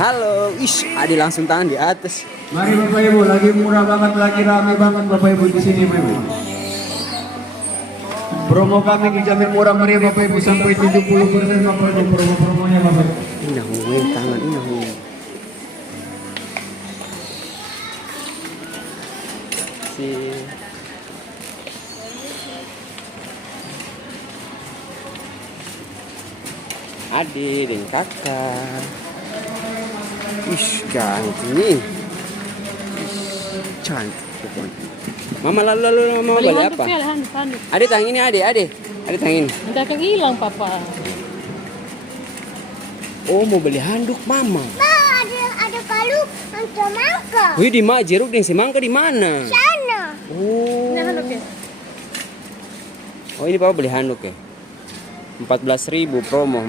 Halo, ish, Adi langsung tangan di atas. Mari Bapak Ibu, lagi murah banget, lagi rame banget Bapak Ibu di sini Bapak Ibu. Promo kami dijamin murah meriah Bapak Ibu sampai 70% Bapak Ibu promo-promonya Bapak Ibu. Indah ngomongin tangan, indah ngomongin. Si Adi dan kakak. Ish, cantik nih. Ish, cantik pokoknya. Mama lalu mama beli apa? Adi tang ini, Adi tang ini. Udah akan hilang papa. Oh, mau beli handuk mama. Ada kalung untuk mangga. Wih, di mana jeruk dan semangka di mana? Sana. Oh. Ini handuk ya? Oh, ini papa beli handuk ya. 14.000 promo.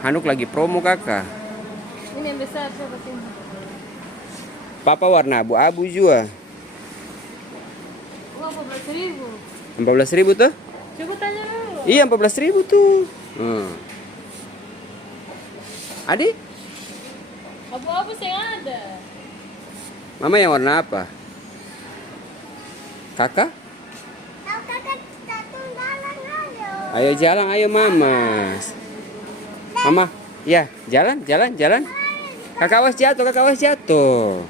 Handuk lagi promo kakak. Ini yang besar siapa sih? Papa warna abu-abu juga. Wah, 14.000. 14.000 tuh? Coba tanya dulu. Iya, 14.000 tuh. Adi, Abu-abu sih ada. mama yang warna apa? Kakak? Tahu kakak satu jalan ayo. Ayo jalan, ayo mama. Mama, ya jalan. Kakak awas jatuh.